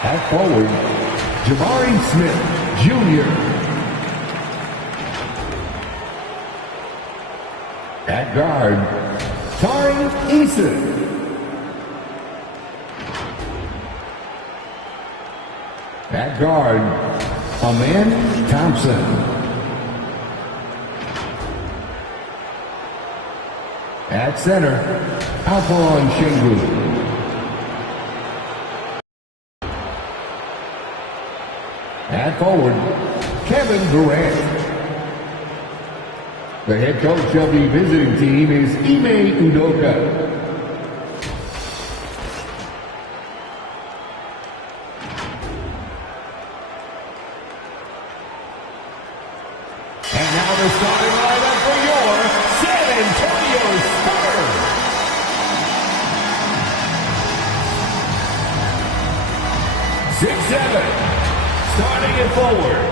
At forward, Jabari Smith, Jr. At guard, Tari Eason. At guard, Amen Thompson. At center, Alphonse Shengu. At forward, Kevin Durant. The head coach of the visiting team is Ime Udoka. And now the starting lineup for your San Antonio Spurs. Six-seven. Starting at forward,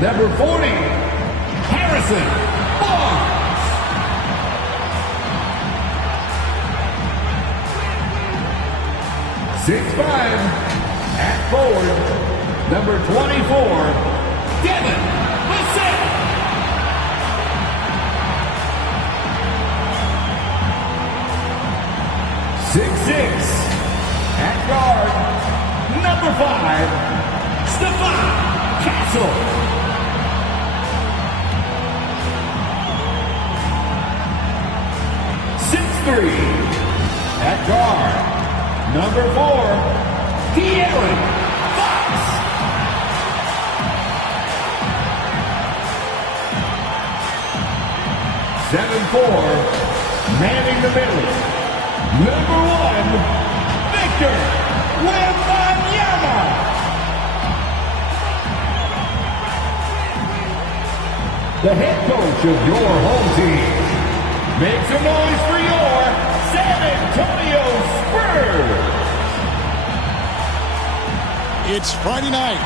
number 40, Harrison Barnes. Six-five. At forward, number 24, Devin Vassell. 6'6". At guard, number 5, Stephon Castle. 6'3". At guard, number 4, De'Aaron Fox. 7'4", manning the middle, number 1, Victor Wembanyama. The head coach of your home team. Make some noise for your San Antonio Spurs. It's Friday night,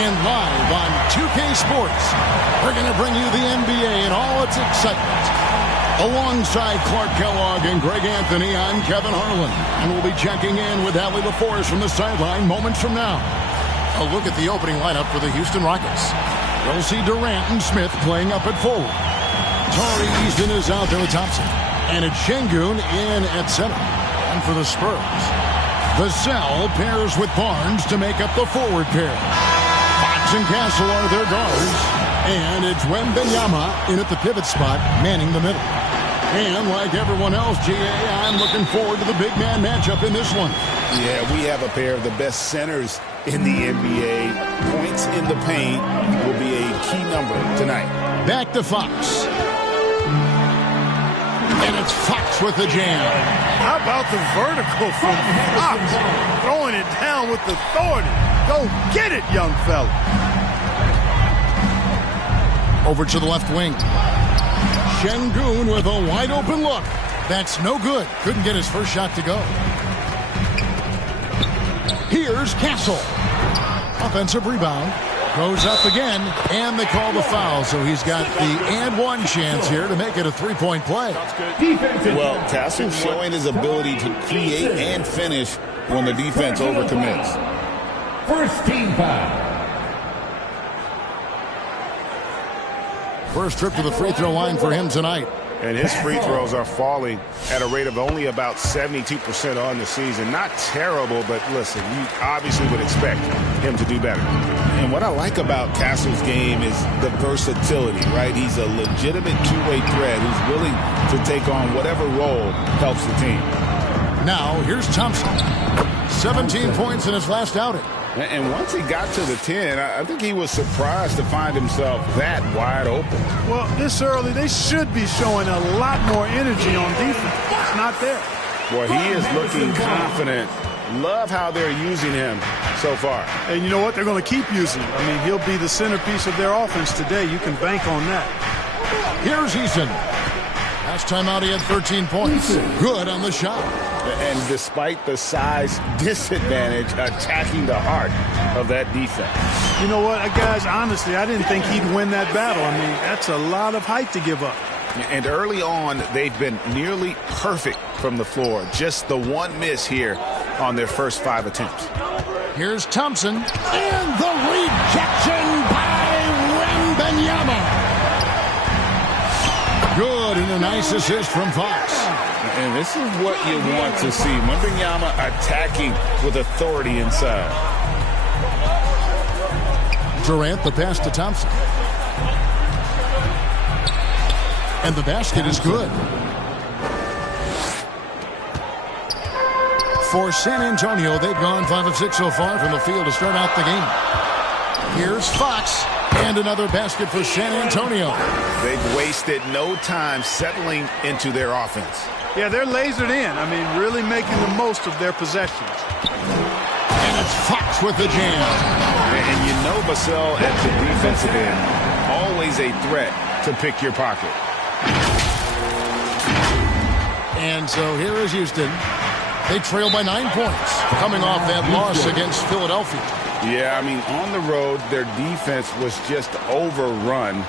and live on 2K Sports, we're going to bring you the NBA and all its excitement. Alongside Clark Kellogg and Greg Anthony, I'm Kevin Harlan, and we'll be checking in with Allie LaForce from the sideline moments from now. A look at the opening lineup for the Houston Rockets. We'll see Durant and Smith playing up at forward. Tari Eason is out there with Thompson. And it's Şengün in at center. And for the Spurs, Vassell pairs with Barnes to make up the forward pair. Fox and Castle are their guards. And it's Wembanyama in at the pivot spot, manning the middle. And like everyone else, GA, I'm looking forward to the big man matchup in this one. Yeah, we have a pair of the best centers in the NBA. Points in the paint will be a key number tonight. Back to Fox. And it's Fox with the jam. How about the vertical from Fox? Throwing it down with authority. Go get it, young fella. Over to the left wing. Şengün with a wide open look. That's no good. Couldn't get his first shot to go. Here's Castle. Offensive rebound. Goes up again, and they call the foul. So he's got the and one chance here to make it a three-point play. Well, Castle showing his ability to create and finish when the defense overcommits. First team foul. First trip to the free throw line for him tonight. And his free throws are falling at a rate of only about 72% on the season. Not terrible, but listen, you obviously would expect him to do better. And what I like about Castle's game is the versatility, right? He's a legitimate two-way threat who's willing to take on whatever role helps the team. Now, here's Thompson. 17 points in his last outing. And once he got to the 10, I think he was surprised to find himself that wide open. Well, this early, they should be showing a lot more energy on defense. It's not there. Boy, he is looking confident. Love how they're using him so far. And you know what? They're going to keep using him. I mean, he'll be the centerpiece of their offense today. You can bank on that. Here's Eason. Last time out, he had 13 points. Good on the shot. And despite the size disadvantage, attacking the heart of that defense. You know what, guys, honestly, I didn't think he'd win that battle. I mean, that's a lot of height to give up. And early on, they've been nearly perfect from the floor. Just the one miss here on their first 5 attempts. Here's Thompson. And the rejection by Wembanyama. Good, and a nice assist from Fox. And this is what you want to see. Wembanyama attacking with authority inside. Durant, the pass to Thompson. And the basket is good. For San Antonio, they've gone 5 of 6 so far from the field to start out the game. Here's Fox. And another basket for San Antonio. They've wasted no time settling into their offense. Yeah, they're lasered in. I mean, really making the most of their possessions. And it's Fox with the jam. And you know Vassell at the defensive end, always a threat to pick your pocket. And so here is Houston. They trail by 9 points, coming off that loss against Philadelphia. Yeah, I mean, on the road, their defense was just overrun.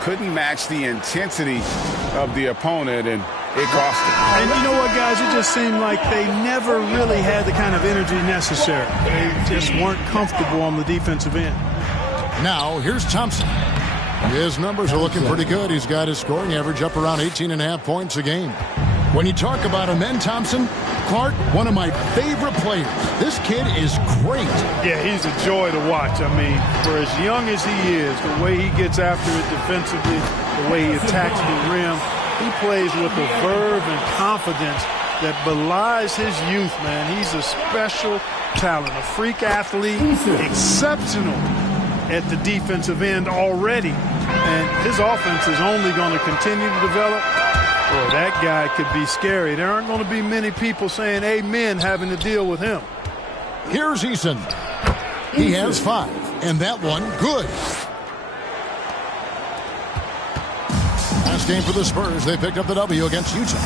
Couldn't match the intensity of the opponent, and it cost them. And you know what, guys? It just seemed like they never really had the kind of energy necessary. They just weren't comfortable on the defensive end. Now, here's Thompson. His numbers are looking pretty good. He's got his scoring average up around 18.5 points a game. When you talk about him and Thompson, Clark, one of my favorite players. This kid is great. Yeah, he's a joy to watch. I mean, for as young as he is, the way he gets after it defensively, the way he attacks the rim, he plays with a verve and confidence that belies his youth, man. He's a special talent, a freak athlete, exceptional at the defensive end already. And his offense is only going to continue to develop. Boy, that guy could be scary. There aren't going to be many people saying amen having to deal with him. Here's Eason. He has 5, and that one good. Last game for the Spurs. They picked up the W against Utah.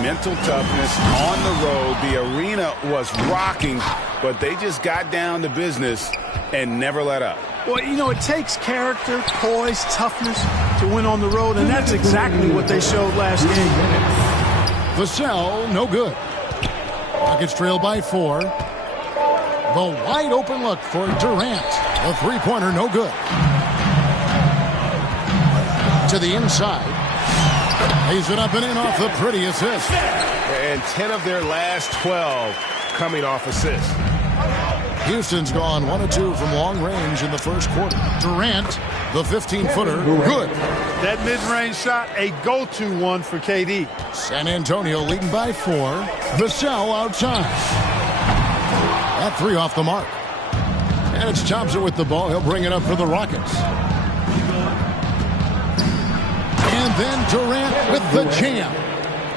Mental toughness on the road. The arena was rocking, but they just got down to business and never let up. Well, you know, it takes character, poise, toughness to win on the road, and that's exactly what they showed last game. Vassell, no good. Rockets trail by 4. The wide open look for Durant. The three-pointer, no good. To the inside. Lays it up and in off the pretty assist. And 10 of their last 12 coming off assists. Houston's gone 1 of 2 from long range in the first quarter. Durant, the 15-footer, good. That mid-range shot, a go-to one for KD. San Antonio leading by 4. Vassell outside. That 3 off the mark. And it's Thompson with the ball. He'll bring it up for the Rockets. And then Durant with the jam.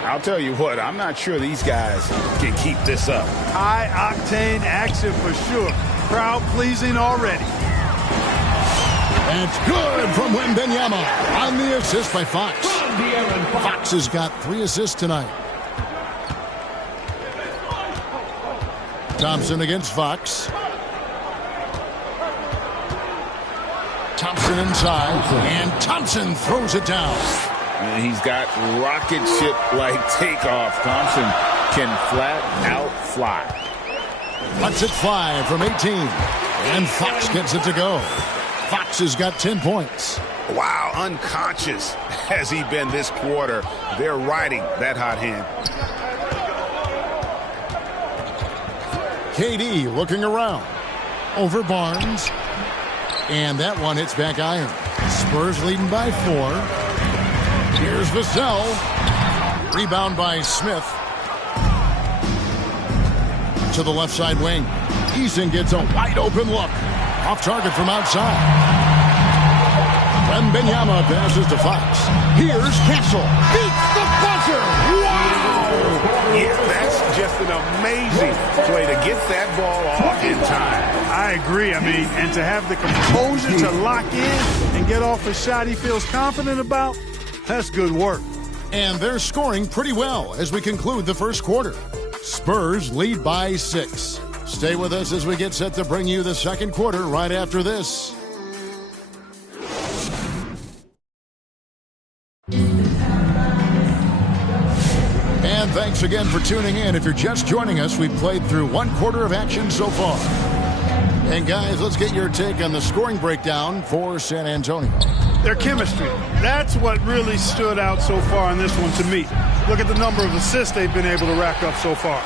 I'll tell you what, I'm not sure these guys can keep this up. High-octane action for sure. Crowd-pleasing already. That's good from Wembanyama on the assist by Fox. Fox has got 3 assists tonight. Thompson against Fox. Thompson inside, and Thompson throws it down. And he's got rocket ship-like takeoff. Thompson can flat out fly. Lets it fly from 18, and Fox gets it to go. Fox has got 10 points. Wow, unconscious has he been this quarter. They're riding that hot hand. KD looking around. Over Barnes. And that one hits back iron. Spurs leading by 4. Here's Vassell. Rebound by Smith. To the left side wing. Eason gets a wide open look. Off target from outside. Wembanyama passes to Fox. Here's Castle. Beats the buzzer. Wow! Yeah, that's just an amazing play to get that ball off in time. I agree. I mean, and to have the composure to lock in and get off a shot he feels confident about, that's good work. And they're scoring pretty well as we conclude the first quarter. Spurs lead by 6. Stay with us as we get set to bring you the second quarter right after this. And thanks again for tuning in. If you're just joining us, we've played through 1 quarter of action so far. And guys, let's get your take on the scoring breakdown for San Antonio. Their chemistry. That's what really stood out so far in this one to me. Look at the number of assists they've been able to rack up so far.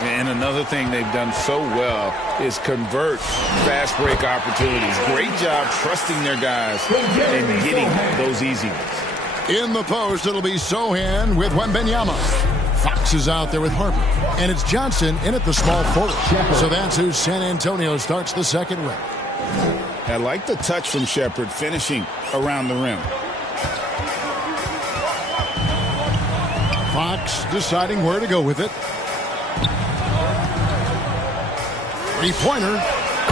And another thing they've done so well is convert fast break opportunities. Great job trusting their guys and getting those easy ones. In the post, it'll be Sohan with Wembanyama. Fox is out there with Harper. And it's Johnson in at the small forward. So that's who San Antonio starts the second with. I like the touch from Shepherd finishing around the rim. Fox deciding where to go with it. Three-pointer.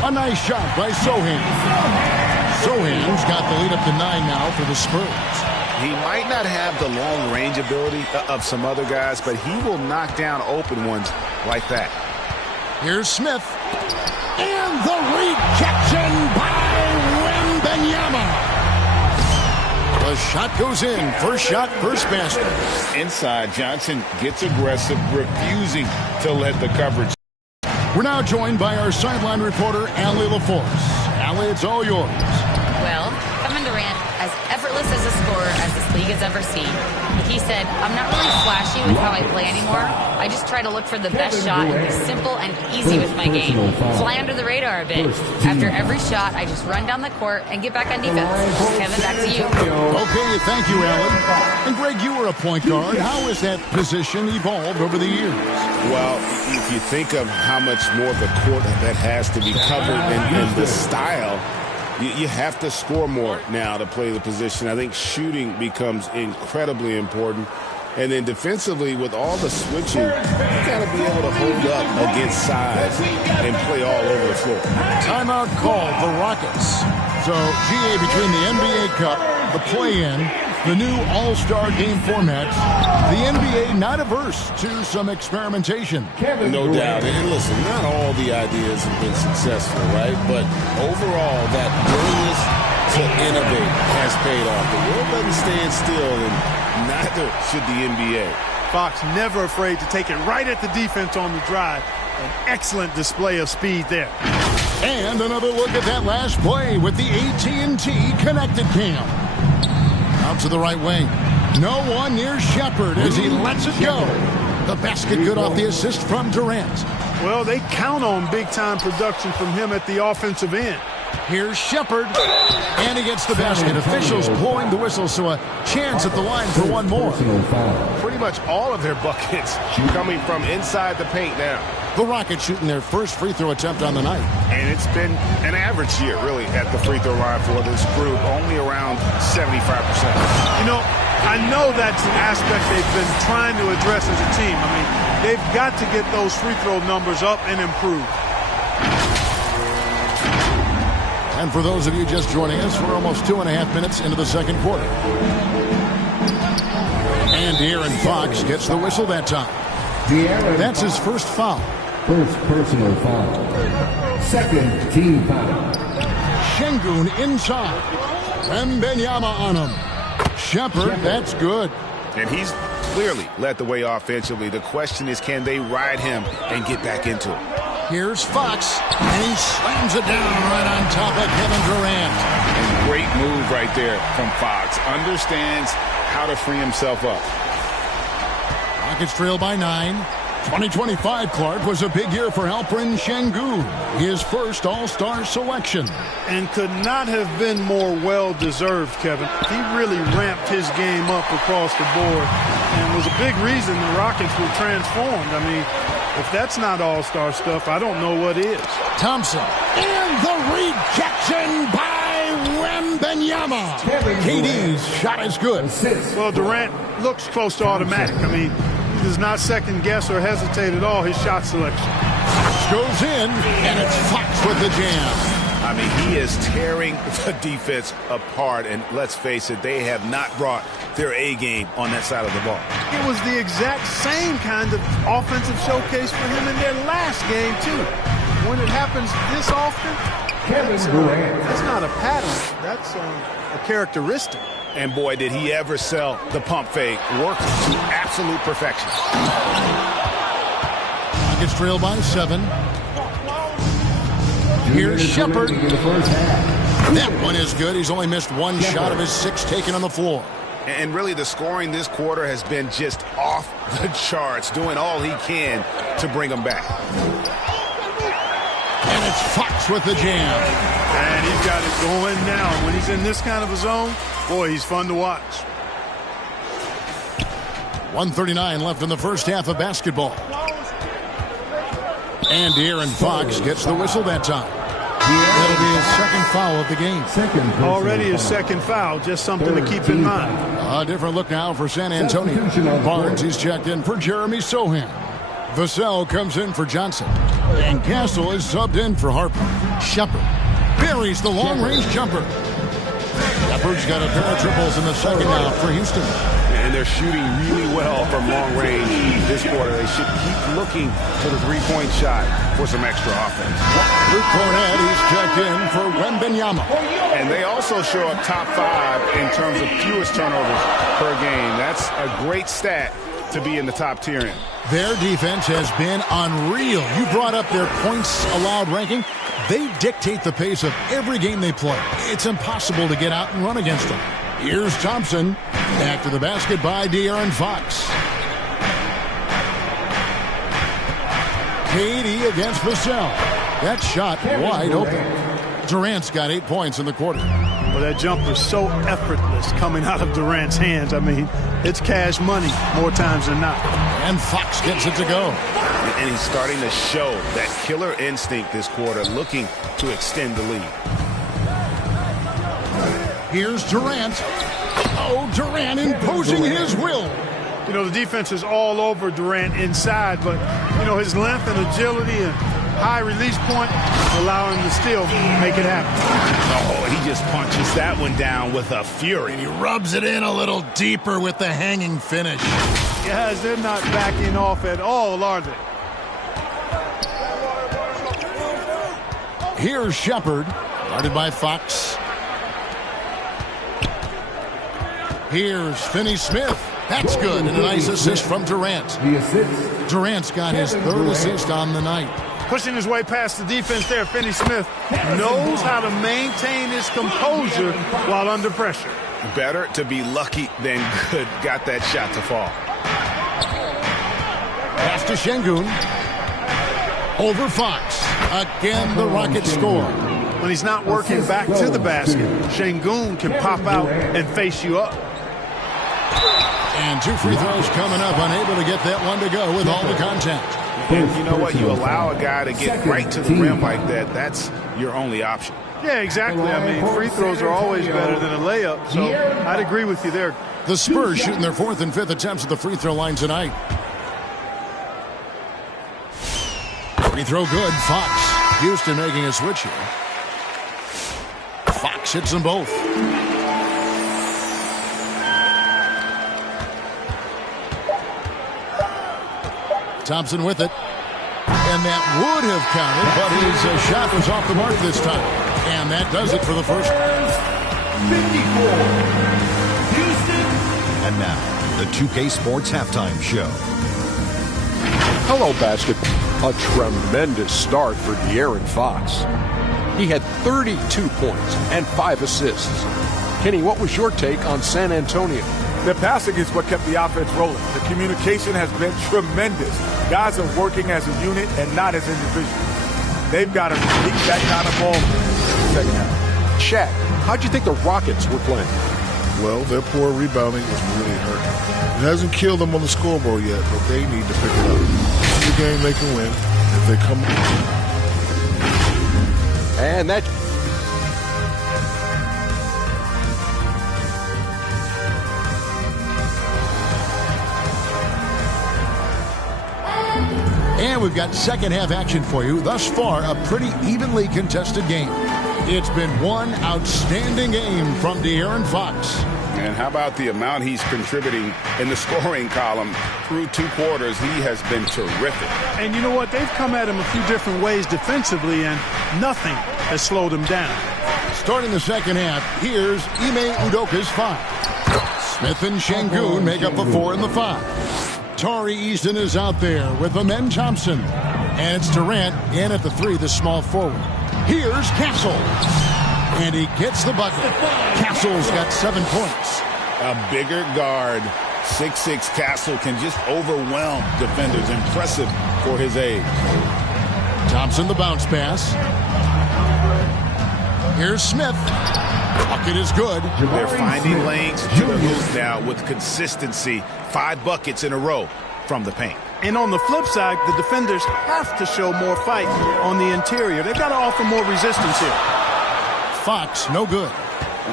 A nice shot by Sohan. Sohan's got the lead up to 9 now for the Spurs. He might not have the long-range ability of some other guys, but he will knock down open ones like that. Here's Smith. And the rejection by Wembanyama. The shot goes in. First shot, first basket. Inside, Johnson gets aggressive, refusing to let the coverage. We're now joined by our sideline reporter, Allie LaForce. Allie, it's all yours. Well, Kevin Durant, as effortless as a scorer as this league has ever seen. He said, I'm not really flashy with how I play anymore. I just try to look for the best shot and be simple and easy with my game. Fly under the radar a bit. After every shot, I just run down the court and get back on defense. Kevin, back to you. Okay, thank you, Allie. And Greg, you were a point guard. How has that position evolved over the years? Well, if you think of how much more of the court that has to be covered and the style, you have to score more now to play the position. I think shooting becomes incredibly important. And then defensively, with all the switching, you got to be able to hold up against size and play all over the floor. Timeout called the Rockets. So, GA, between the NBA Cup, the play-in, the new All-Star game format, the NBA not averse to some experimentation. No doubt. And listen, not all the ideas have been successful, right? But overall, that willingness to innovate has paid off. The world doesn't stand still, and neither should the NBA. Fox never afraid to take it right at the defense on the drive. An excellent display of speed there. And another look at that last play with the AT&T connected cam. Out to the right wing. No one near Shepherd as he lets it go. The basket good off the assist from Durant. Well, they count on big-time production from him at the offensive end. Here's Shepherd. And he gets the basket. Officials blowing the whistle, so a chance at the line for one more. Pretty much all of their buckets coming from inside the paint now. The Rockets shooting their first free throw attempt on the night. And it's been an average year, really, at the free throw line for this group, only around 75%. You know, I know that's an aspect they've been trying to address as a team. I mean, they've got to get those free throw numbers up and improve. And for those of you just joining us, we're almost 2.5 minutes into the second quarter. And Aaron Fox gets the whistle that time. That's his first foul. First personal foul. Second team foul. Şengün inside. Wembanyama on him. Shepherd, that's good. And he's clearly led the way offensively. The question is, can they ride him and get back into it? Here's Fox, and he slams it down right on top of Kevin Durant. And great move right there from Fox. Understands how to free himself up. Rockets trail by 9. 2025, Clark, was a big year for Alperen Şengün, his first All-Star selection. And could not have been more well-deserved, Kevin. He really ramped his game up across the board and was a big reason the Rockets were transformed. I mean, if that's not All-Star stuff, I don't know what is. Thompson. And the rejection by Wembanyama. KD's shot is good. Well, Durant looks close to automatic. I mean, he does not second guess or hesitate at all his shot selection. Goes in, and it's Fox with the jam. I mean, he is tearing the defense apart, and let's face it, they have not brought their A game on that side of the ball. It was the exact same kind of offensive showcase for him in their last game, too. When it happens this often, that's not a pattern. That's a characteristic. And boy, did he ever sell the pump fake. Worked to absolute perfection. Rockets trail by 7. Here's Shepard. That one is good. He's only missed one shot of his 6 taken on the floor. And really, the scoring this quarter has been just off the charts, doing all he can to bring them back. And it's Fox with the jam. And he's got it going now. When he's in this kind of a zone, boy, he's fun to watch. 1:39 left in the first half of basketball. And De'Aaron Fox gets the whistle that time. That'll be his second foul of the game. Already his second foul, just something to keep in mind. A different look now for San Antonio. Barnes, he's checked in for Jeremy Sohan. Vassell comes in for Johnson. And Castle is subbed in for Harper. Shepard buries the long-range jumper. Shepard's got a pair of triples in the second now for Houston. And they're shooting really well from long range this quarter. They should keep looking for the three-point shot for some extra offense. Luke Cornett, he's checked in for Wembanyama. And they also show up top 5 in terms of fewest turnovers per game. That's a great stat to be in the top tier in. Their defense has been unreal. You brought up their points allowed ranking. They dictate the pace of every game they play. It's impossible to get out and run against them. Here's Thompson. Back to the basket by De'Aaron Fox. Katie against Vassell. That shot wide open. Durant's got 8 points in the quarter. Well, that jumper's so effortless coming out of Durant's hands. I mean, it's cash money more times than not. And Fox gets it to go. And he's starting to show that killer instinct this quarter, looking to extend the lead. Here's Durant. Oh, Durant imposing his will. You know, the defense is all over Durant inside, but, you know, his length and agility and high release point allow him to still make it happen. Oh, he just punches that one down with a fury. And he rubs it in a little deeper with the hanging finish. Guys, they're not backing off at all, are they? Here's Shepard, guarded by Fox. Here's Finney-Smith. That's good, and a nice assist from Durant. Durant's got his 3rd assist on the night. Pushing his way past the defense there, Finney-Smith knows how to maintain his composure while under pressure. Better to be lucky than good. Got that shot to fall. Pass to Şengün. Over Fox. Again, the Rockets score. When he's not working back to the basket, Şengün can pop out and face you up. And 2 free throws coming up, unable to get that one to go with all the contact. And you know what? You allow a guy to get right to the rim like that, that's your only option. Yeah, exactly. I mean, free throws are always better than a layup, so I'd agree with you there. The Spurs shooting their 4th and 5th attempts at the free throw line tonight. Free throw good. Fox. Houston making a switch here. Fox hits them both. Thompson with it. And that would have counted, but his shot was off the mark this time. And that does it for the first. 54. Houston. And now, the 2K Sports Halftime Show. Hello, basketball. A tremendous start for De'Aaron Fox. He had 32 points and 5 assists. Kenny, what was your take on San Antonio? The passing is what kept the offense rolling. The communication has been tremendous. Guys are working as a unit and not as individuals. They've got to beat that kind of ball in the second half. Shaq, how'd you think the Rockets were playing? Well, their poor rebounding is really hurting. It hasn't killed them on the scoreboard yet, but they need to pick it up. This is a game they can win if they come. And that. And we've got second half action for you. Thus far, a pretty evenly contested game. It's been one outstanding game from De'Aaron Fox. And how about the amount he's contributing in the scoring column through 2 quarters? He has been terrific. And you know what? They've come at him a few different ways defensively, and nothing has slowed him down. Starting the second half, here's Ime Udoka's 5. Smith and Şengün make up the 4 and the 5. Tari Easton is out there with Amen Thompson. And it's Durant in at the 3, the small forward. Here's Castle. And he gets the bucket. Castle's got 7 points. A bigger guard, 6'6" Castle, can just overwhelm defenders. Impressive for his age. Thompson the bounce pass. Here's Smith. Bucket is good. They're finding lanes to the hoop now with consistency. 5 buckets in a row from the paint. And on the flip side, the defenders have to show more fight on the interior. They've got to offer more resistance here. Fox, no good.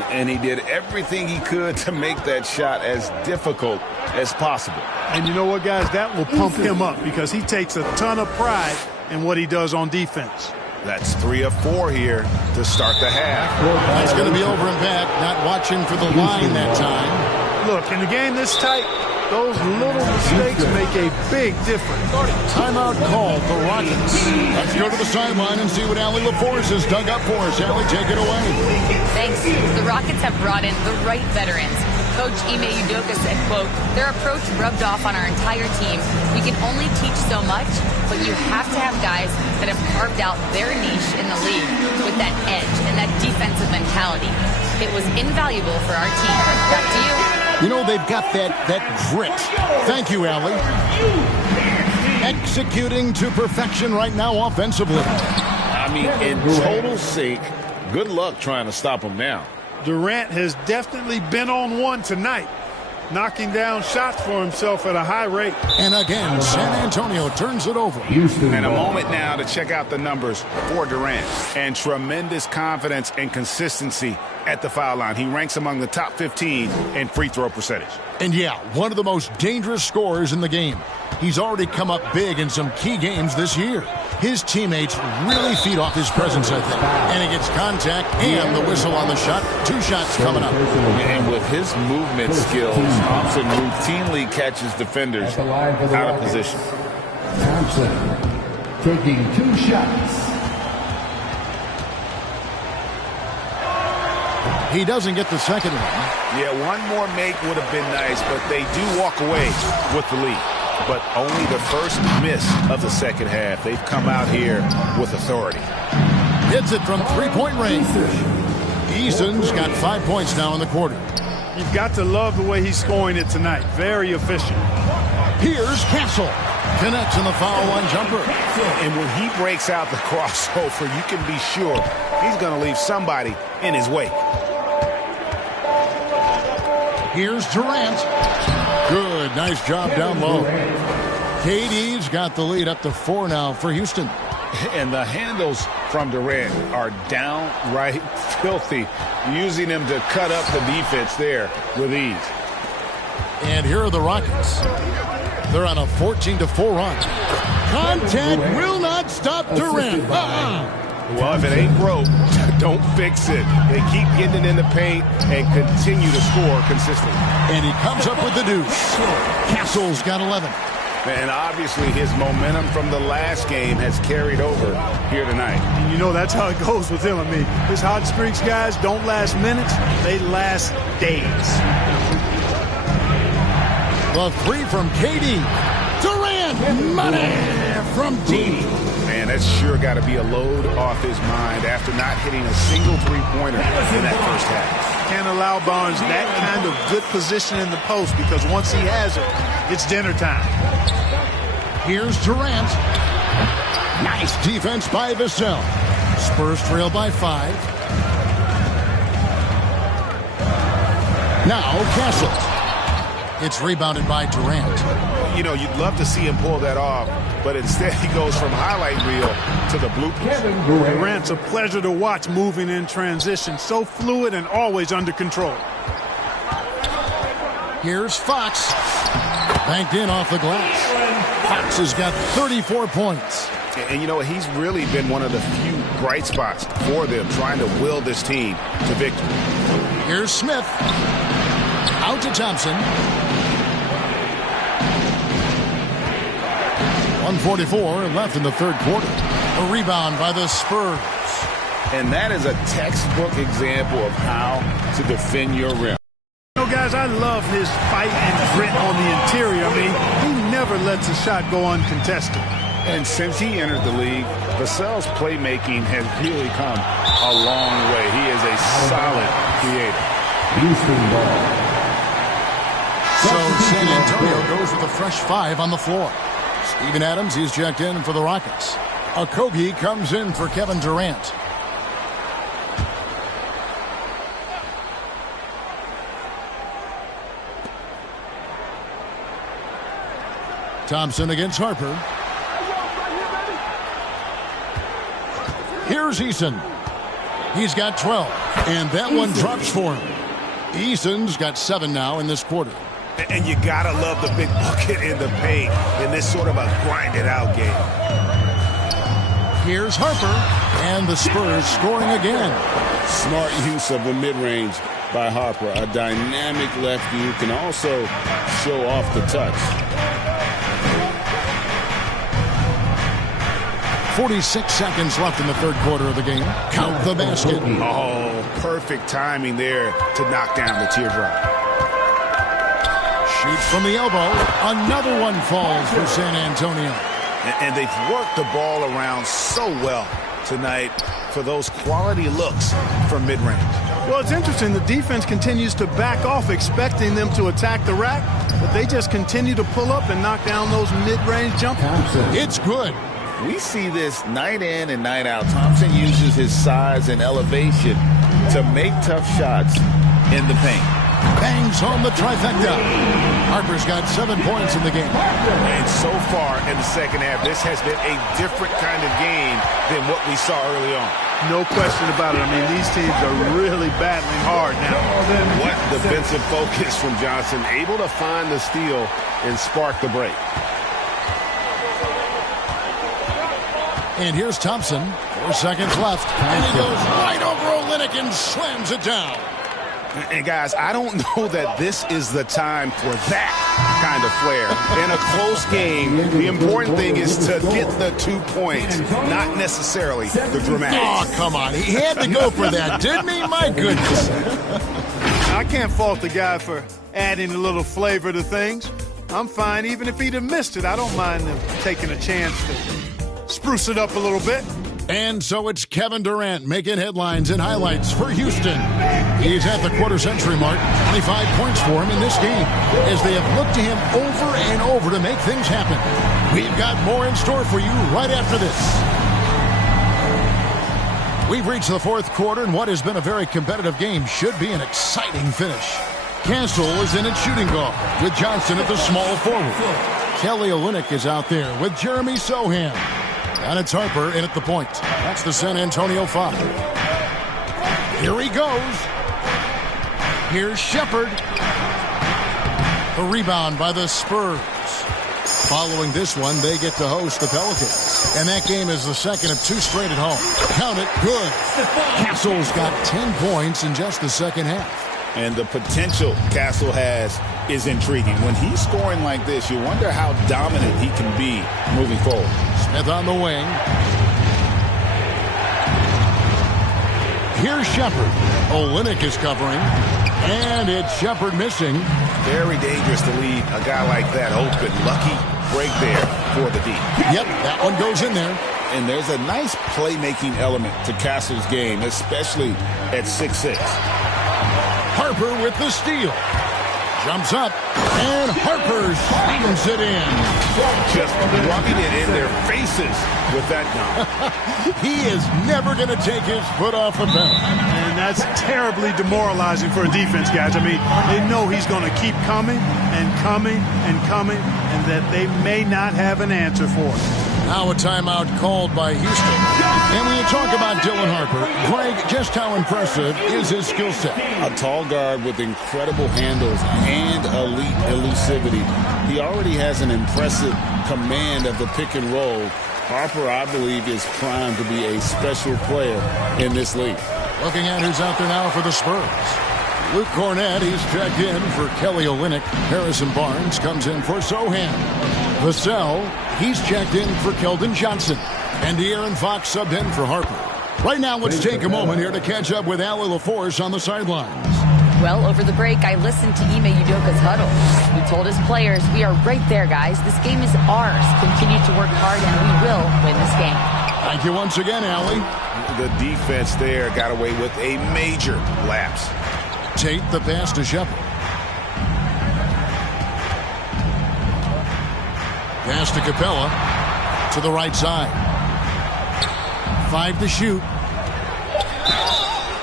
And he did everything he could to make that shot as difficult as possible. And you know what, guys? That will pump him up because he takes a ton of pride in what he does on defense. That's 3 of 4 here to start the half. That's going to be over and back. Not watching for the line that time. Look, in the game this tight, those little mistakes make a big difference. Timeout called the Rockets. Let's go to the sideline and see what Allie LaForce has dug up for us. Allie, take it away. Thanks. The Rockets have brought in the right veterans. Coach Ime Udoka said, quote, their approach rubbed off on our entire team. We can only teach so much, but you have to have guys that have carved out their niche in the league with that edge and that defensive mentality. It was invaluable for our team. Back to you. You know, they've got that grit. Thank you, Allie. Executing to perfection right now offensively. I mean, in total sync. Good luck trying to stop him now. Durant has definitely been on one tonight, knocking down shots for himself at a high rate. And again, San Antonio turns it over. And a moment now to check out the numbers for Durant. And tremendous confidence and consistency at the foul line. He ranks among the top 15 in free throw percentage. And yeah, one of the most dangerous scorers in the game. He's already come up big in some key games this year. His teammates really feed off his presence, I think. And he gets contact and the whistle on the shot. 2 shots coming up. And with his movement skills, Thompson routinely catches defenders out of position. Thompson taking 2 shots. He doesn't get the second one. Yeah, one more make would have been nice, but they do walk away with the lead. But only the first miss of the second half. They've come out here with authority. Hits it from 3-point range. Eason's got 5 points now in the quarter. You've got to love the way he's scoring it tonight. Very efficient. Here's Castle. Connects in the foul line jumper. And when he breaks out the crossover, you can be sure he's going to leave somebody in his wake. Here's Durant. Good, nice job down low. KD's got the lead up to 4 now for Houston. And the handles from Durant are downright filthy, using him to cut up the defense there with ease. And here are the Rockets. They're on a 14-4 run. Contact will not stop Durant. Well, if it ain't broke, don't fix it. They keep getting it in the paint and continue to score consistently. And he comes up with the deuce. Castle's got 11. And obviously his momentum from the last game has carried over here tonight. And you know that's how it goes with him. I mean, his hot streaks, guys, don't last minutes. They last days. The 3 from KD. Durant, money from deep. Man, that's sure got to be a load off his mind after not hitting a single three-pointer in that first half. Can't allow Barnes that kind of good position in the post because once he has it, it's dinner time. Here's Durant. Nice defense by Vassell. Spurs trail by 5. Now Castle. It's rebounded by Durant. You know, you'd love to see him pull that off, but instead he goes from highlight reel to the bloopers. Durant's a pleasure to watch moving in transition. So fluid and always under control. Here's Fox. Banked in off the glass. Fox has got 34 points. And you know, he's really been one of the few bright spots for them, trying to will this team to victory. Here's Smith. Out to Thompson. 1:44 left in the third quarter. A rebound by the Spurs. And that is a textbook example of how to defend your rim. You know, guys, I love his fight and grit on the interior. I mean, he never lets a shot go uncontested. And since he entered the league, Vassell's playmaking has really come a long way. He is a solid creator. Houston ball. So San Antonio goes with a fresh 5 on the floor. Steven Adams, he's checked in for the Rockets. Okogie comes in for Kevin Durant. Thompson against Harper. Here's Eason. He's got 12, and that one drops for him. Eason's got 7 now in this quarter. And you gotta love the big bucket in the paint in this sort of a grinded-out game. Here's Harper, and the Spurs scoring again. Smart use of the mid-range by Harper. A dynamic lefty who can also show off the touch. 46 seconds left in the third quarter of the game. Count the basket. Oh, perfect timing there to knock down the teardrop. Shoots from the elbow. Another one falls for San Antonio. And they've worked the ball around so well tonight for those quality looks from mid-range. Well, it's interesting. The defense continues to back off, expecting them to attack the rack, but they just continue to pull up and knock down those mid-range jumpers. It's good. We see this night in and night out. Thompson uses his size and elevation to make tough shots in the paint. Bangs home the trifecta. Harper's got 7 points in the game. And so far in the second half, this has been a different kind of game than what we saw early on. No question about it. I mean, these teams are really battling hard now. What defensive focus from Johnson, able to find the steal and spark the break. And here's Thompson. 4 seconds left. And he goes right over Olynyk and slams it down. And guys, I don't know that this is the time for that kind of flair. In a close game, the important thing is to get the 2 points, not necessarily the dramatics. Oh, come on. He had to go for that, didn't he? My goodness. I can't fault the guy for adding a little flavor to things. I'm fine. Even if he'd have missed it, I don't mind them taking a chance to spruce it up a little bit. And so it's Kevin Durant making headlines and highlights for Houston. He's at the quarter-century mark. 25 points for him in this game as they have looked to him over and over to make things happen. We've got more in store for you right after this. We've reached the fourth quarter, and what has been a very competitive game should be an exciting finish. Castle is in at shooting guard with Johnson at the small forward. Kelly Olynyk is out there with Jeremy Sohan. And it's Harper in at the point. That's the San Antonio 5. Here he goes. Here's Shepherd. The rebound by the Spurs. Following this one, they get to host the Pelicans. And that game is the second of 2 straight at home. Count it, good. Castle's got 10 points in just the second half. And the potential Castle has is intriguing. When he's scoring like this, you wonder how dominant he can be moving forward. Smith on the wing. Here's Shepherd. Olynyk is covering. And it's Shepherd missing. Very dangerous to leave a guy like that open. Lucky break there for the D. Yep, that one goes in there. And there's a nice playmaking element to Castle's game, especially at 6'6". Harper with the steal. Jumps up, and Harper slams it in. Just rubbing it in their faces with that dunk. He is never going to take his foot off the pedal. And that's terribly demoralizing for a defense, guys. I mean, they know he's going to keep coming and coming and coming, and that they may not have an answer for it. Now a timeout called by Houston. And when you talk about Dylan Harper, Greg, just how impressive is his skill set? A tall guard with incredible handles and elite elusivity. He already has an impressive command of the pick and roll. Harper, I believe, is primed to be a special player in this league. Looking at who's out there now for the Spurs. Luke Cornett, he's checked in for Kelly Olynyk. Harrison Barnes comes in for Sohan. Vassell, he's checked in for Keldon Johnson. And De'Aaron Fox subbed in for Harper. Right now, let's take a moment here to catch up with Allie LaForce on the sidelines. Well, over the break, I listened to Ime Udoka's huddle. He told his players, "We are right there, guys. This game is ours. Continue to work hard, and we will win this game." Thank you once again, Allie. The defense there got away with a major lapse. Tate the pass to Shepard. Pass to Capella to the right side. 5 to shoot.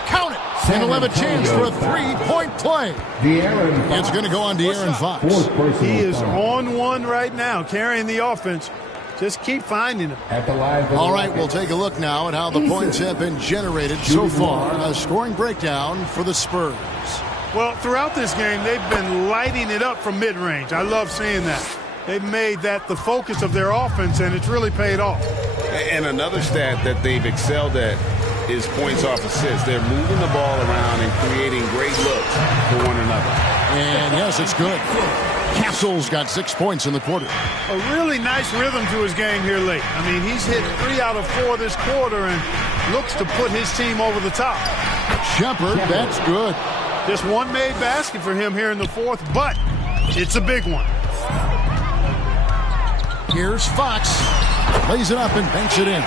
Count it. And he'll have a chance for a three-point play. It's going to go on De'Aaron Fox. He is on one right now, carrying the offense. Just keep finding them. All right, we'll take a look now at how the points have been generated so far. A scoring breakdown for the Spurs. Well, throughout this game, they've been lighting it up from mid-range. I love seeing that. They've made that the focus of their offense, and it's really paid off. And another stat that they've excelled at is points off assists. They're moving the ball around and creating great looks for one another. And yes, it's good. Castle's got 6 points in the quarter. A really nice rhythm to his game here late. I mean, he's hit 3 out of 4 this quarter and looks to put his team over the top. Shepard, that's good. Just one made basket for him here in the fourth, but it's a big one. Here's Fox. Lays it up and banks it in.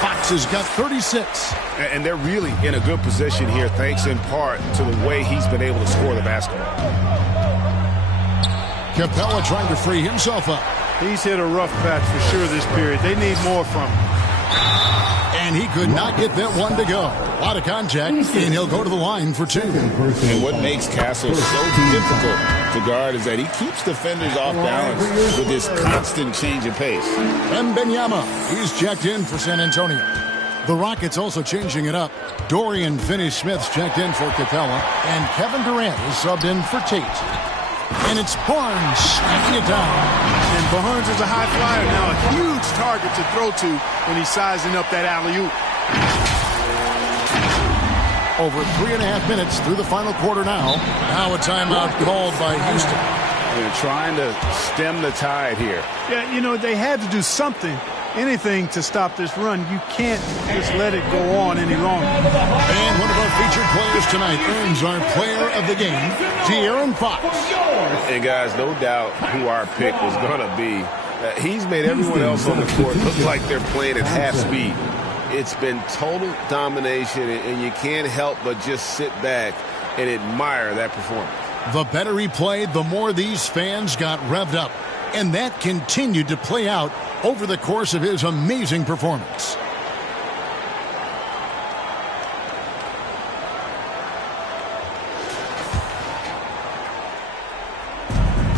Fox has got 36. And they're really in a good position here, thanks in part to the way he's been able to score the basketball. Capella trying to free himself up. He's hit a rough patch for sure this period. They need more from him. And he could not get that one to go. A lot of contact, and he'll go to the line for 2. And what makes Castle so difficult to guard is that he keeps defenders off balance with his constant change of pace. Wembanyama, he's checked in for San Antonio. The Rockets also changing it up. Dorian Finney-Smith's checked in for Capella, and Kevin Durant is subbed in for Tate. And it's Barnes smacking it down. And Barnes is a high flyer now, a huge target to throw to when he's sizing up that alley-oop. Over 3.5 minutes through the final quarter now. Now a timeout called by Houston. They're trying to stem the tide here. Yeah, you know, they had to do something, anything to stop this run. You can't just let it go on any longer. And one of our featured players tonight earns our player of the game, De'Aaron Fox. And guys, no doubt who our pick was going to be. He's made everyone else on the court look like they're playing at half speed. It's been total domination, and you can't help but just sit back and admire that performance. The better he played, the more these fans got revved up. And that continued to play out over the course of his amazing performance.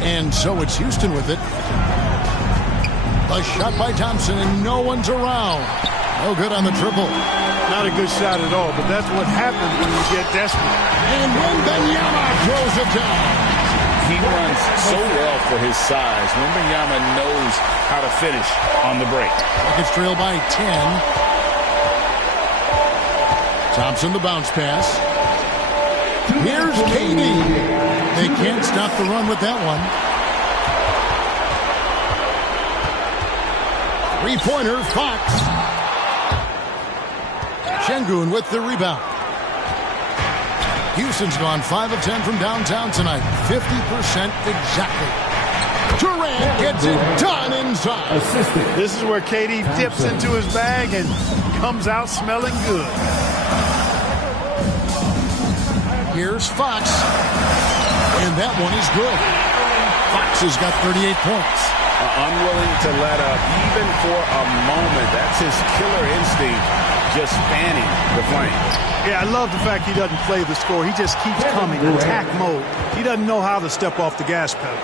And so it's Houston with it. A shot by Thompson, and no one's around. No good on the triple. Not a good shot at all, but that's what happens when you get desperate. And Wembanyama throws it down. He runs so well for his size. Wembanyama knows how to finish on the break. Rockets trail by 10. Thompson the bounce pass. Here's KD. They can't stop the run with that one. Three-pointer, Fox. Şengün with the rebound. Houston's gone 5 of 10 from downtown tonight. 50% exactly. Durant gets it done inside. This is where KD dips into his bag and comes out smelling good. Here's Fox. And that one is good. Fox has got 38 points. Unwilling to let up even for a moment. That's his killer instinct, just fanning the flames. Yeah, I love the fact he doesn't play the score. He just keeps coming, attack mode. He doesn't know how to step off the gas pedal.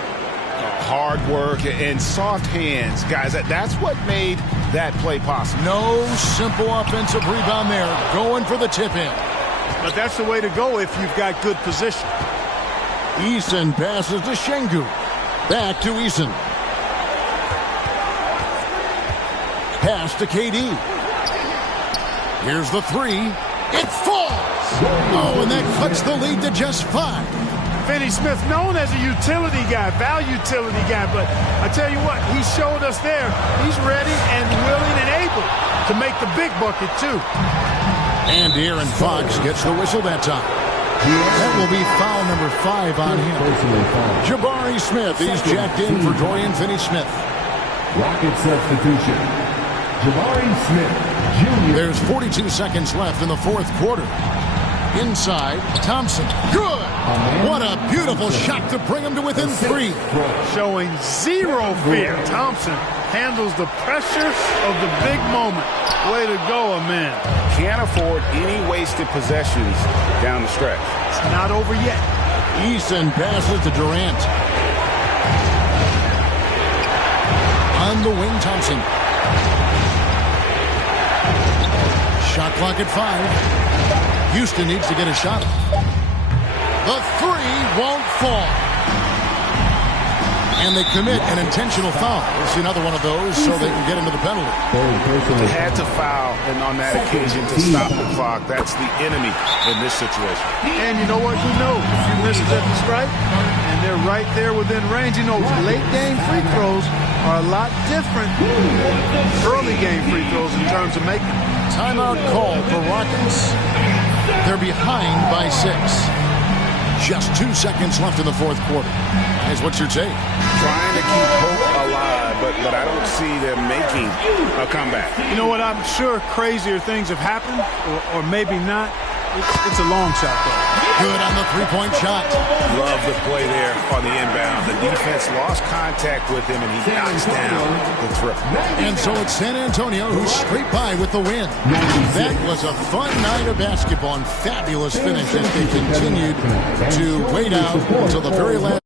Hard work and soft hands. Guys, that's what made that play possible. No simple offensive rebound there. Going for the tip-in. But that's the way to go if you've got good position. Eason passes to Şengün. Back to Eason. Pass to KD. Here's the three. It falls. Oh, and that cuts the lead to just 5. Finney-Smith, known as a utility guy, value utility guy, but I tell you what, he showed us there. He's ready and willing and able to make the big bucket, too. And De'Aaron Fox gets the whistle that time. That will be foul number 5 on him. Jabari Smith, he's jacked in for Dorian Finney-Smith. Rocket substitution. Jabari Smith, Jr. There's 42 seconds left in the fourth quarter. Inside, Thompson. Good! What a beautiful shot to bring him to within 3. Showing zero fear. Thompson handles the pressure of the big moment. Way to go, a man. Can't afford any wasted possessions down the stretch. It's not over yet. Eason passes to Durant. On the wing, Thompson. Shot clock at 5. Houston needs to get a shot. The 3 won't fall. And they commit an intentional foul. We'll see another one of those so they can get into the penalty. They had to foul, and on that occasion to stop the clock. That's the enemy in this situation. And you know what? Who knows? If you miss it at the stripe, and they're right there within range. You know, late game free throws are a lot different than early game free throws in terms of making. Timeout call for Rockets. They're behind by 6. Just 2 seconds left in the fourth quarter. Guys, what's your take? Trying to keep hope alive, but I don't see them making a comeback. You know what? I'm sure crazier things have happened, or maybe not. It's a long shot, though. Good on the three-point shot. Love the play there on the inbound. The defense lost contact with him, and he knocks down the throw. And so it's San Antonio who scraped by with the win. That was a fun night of basketball and fabulous finish as they continued to wait out until the very last.